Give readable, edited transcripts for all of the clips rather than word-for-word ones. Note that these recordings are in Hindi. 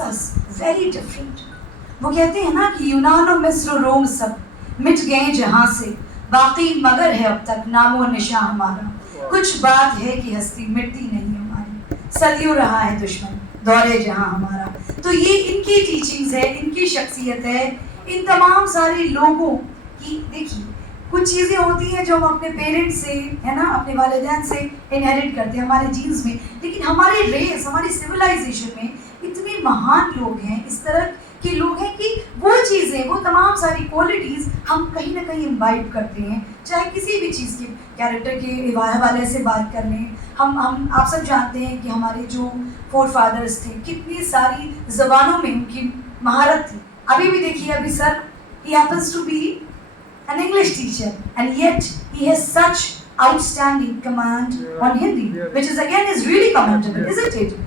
makes us very different. वो कहते हैं ना कि यूनान और मिस्र और रोम सब मिट गए जहाँ से, बाकी मगर है अब तक नामो निशान हमारा, कुछ बात है कि हस्ती मिटती नहीं हमारी, सदियों रहा है दुश्मन दौरे जहाँ हमारा। तो ये इनकी टीचिंग्स है, इनकी शख्सियत है, इन तमाम सारे लोगों की। देखिए कुछ चीज़ें होती हैं जो हम अपने पेरेंट्स से, है ना, अपने वालिदैन से इनहेरिट करते हैं हमारे जीन्स में, लेकिन हमारे रेस, हमारी सिविलाइजेशन में इतने महान लोग हैं, इस तरह के लोग हैं कि वो चीज़ें, वो तमाम सारी क्वालिटीज़ हम कहीं ना कहीं इम्बाइब करते हैं, चाहे किसी भी चीज़ के कैरेक्टर के हवाले से बात कर लें। हम आप सब जानते हैं कि हमारे जो फोर फादर्स थे, कितनी सारी ज़बानों में उनकी महारत थी। अभी भी देखिए, अभी sir he happens to be an English teacher and yet he has such outstanding command on Hindi, which is again is really commendable, isn't it?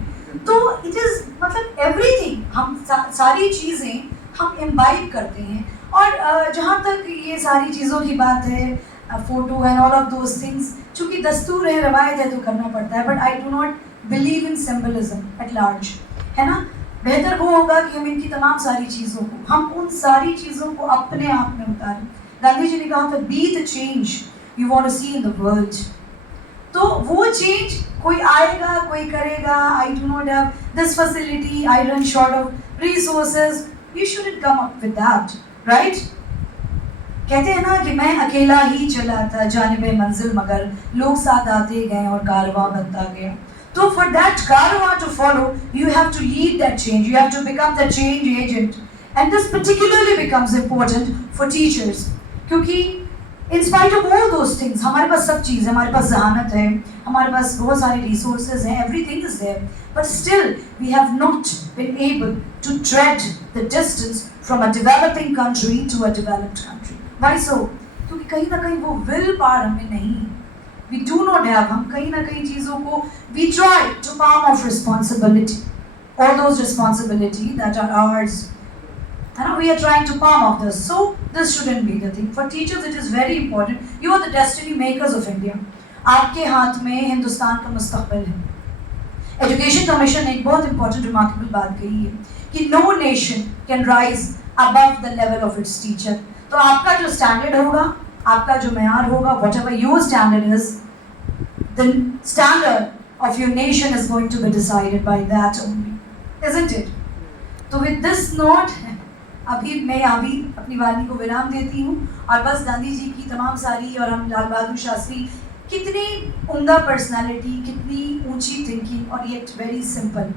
तो it is मतलब everything, हम सारी चीज़ें हम imbibe करते हैं। और जहाँ तक ये सारी चीज़ों की बात है, photo and all of those things, चूँकि दस्तूर है, रवायत है, तो करना पड़ता है, but I do not believe in symbolism at large, है ना। बेहतर वो होगा कि हम इनकी तमाम सारी चीज़ों को, हम उन सारी चीज़ों को अपने आप में उतारें। गांधी जी ने कहा था, be the change you want to see in the world. तो वो चेंज कोई आएगा, कोई करेगा। I do not have this facility, I run short of resources, you shouldn't come up with that, right. कहते हैं ना कि मैं अकेला ही चला था जानिबे मंजिल, मगर लोग साथ आते गए और कारवां बनता गया। So for that Karwaan to follow, you have to lead that change. You have to become the change agent, and this particularly becomes important for teachers, क्योंकि in spite of all those things, हमारे पास सब चीज़ है, हमारे पास जहानत है, हमारे पास बहुत सारे resources हैं, everything is there, but still we have not been able to tread the distance from a developing country to a developed country. Why so? क्योंकि कहीं ना कहीं वो will power हमें नहीं, we do not have, हम कहीं ना कहीं चीज़ों को we try to palm off responsibility, all those responsibility that are ours, and we are trying to palm off this. So this shouldn't be the thing. For teachers it is very important. You are the destiny makers of India. आपके हाथ में हिंदुस्तान का मुस्तकबिल है। एजुकेशन कमीशन ने एक बहुत इंपॉर्टेंट रिमार्केबल बात कही है कि no nation can rise above the level of its teacher. तो आपका जो स्टैंडर्ड होगा, आपका जो मेयार होगा, whatever your standard is, the standard of your nation is going to be decided by that only, isn't it? तो with this note, अभी मैं अपनी वाणी को विराम देती हूँ, और बस गांधी जी की तमाम सारी, और हम लाल बहादुर शास्त्री, कितनी उम्दा पर्सनालिटी, कितनी ऊंची थिंकिंग, और येट वेरी सिंपल।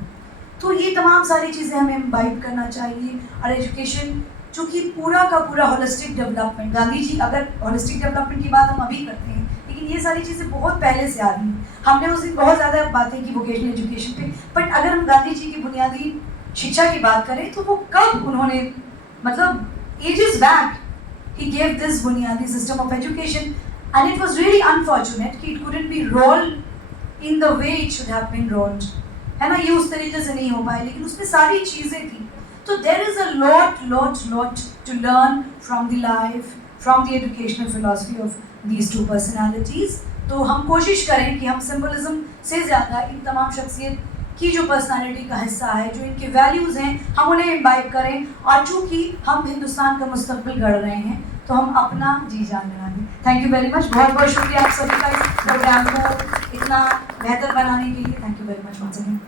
तो ये तमाम सारी चीज़ें हमें इम्बाइब करना चाहिए। और एजुकेशन चूँकि पूरा का पूरा होलिस्टिक डेवलपमेंट, गांधी जी, अगर होलिस्टिक डेवलपमेंट की बात हम अभी करते हैं, लेकिन ये सारी चीज़ें बहुत पहले से आ रही हैं। हमने उस दिन बहुत ज़्यादा बातें की वोकेशनल एजुकेशन पे, बट अगर हम गांधी जी की बुनियादी शिक्षा की बात करें तो वो कब उन्होंने, मतलब ages back he gave this बुनियादी system of education, and it was really unfortunate कि it couldn't be rolled in the way it should have been rolled, है ना। ये उस तरीके से नहीं हो पाए, लेकिन उसमें सारी चीज़ें थी। So there is a lot to learn from the life, from the educational philosophy of these two personalities. तो हम कोशिश करें कि हम सिंबलिज्म से ज़्यादा इन तमाम शख्सियत की जो पर्सनालिटी का हिस्सा है, जो इनके वैल्यूज़ हैं, हम उन्हें इम्बाइब करें। और चूँकि हम हिंदुस्तान का मुस्तकबिल गढ़ रहे हैं, तो हम अपना जी जान लगा दें। थैंक यू वेरी मच, बहुत बहुत शुक्रिया आप सभी का इस प्रोग्राम को इतना बेहतर बनाने के लिए। Thank you very much once again.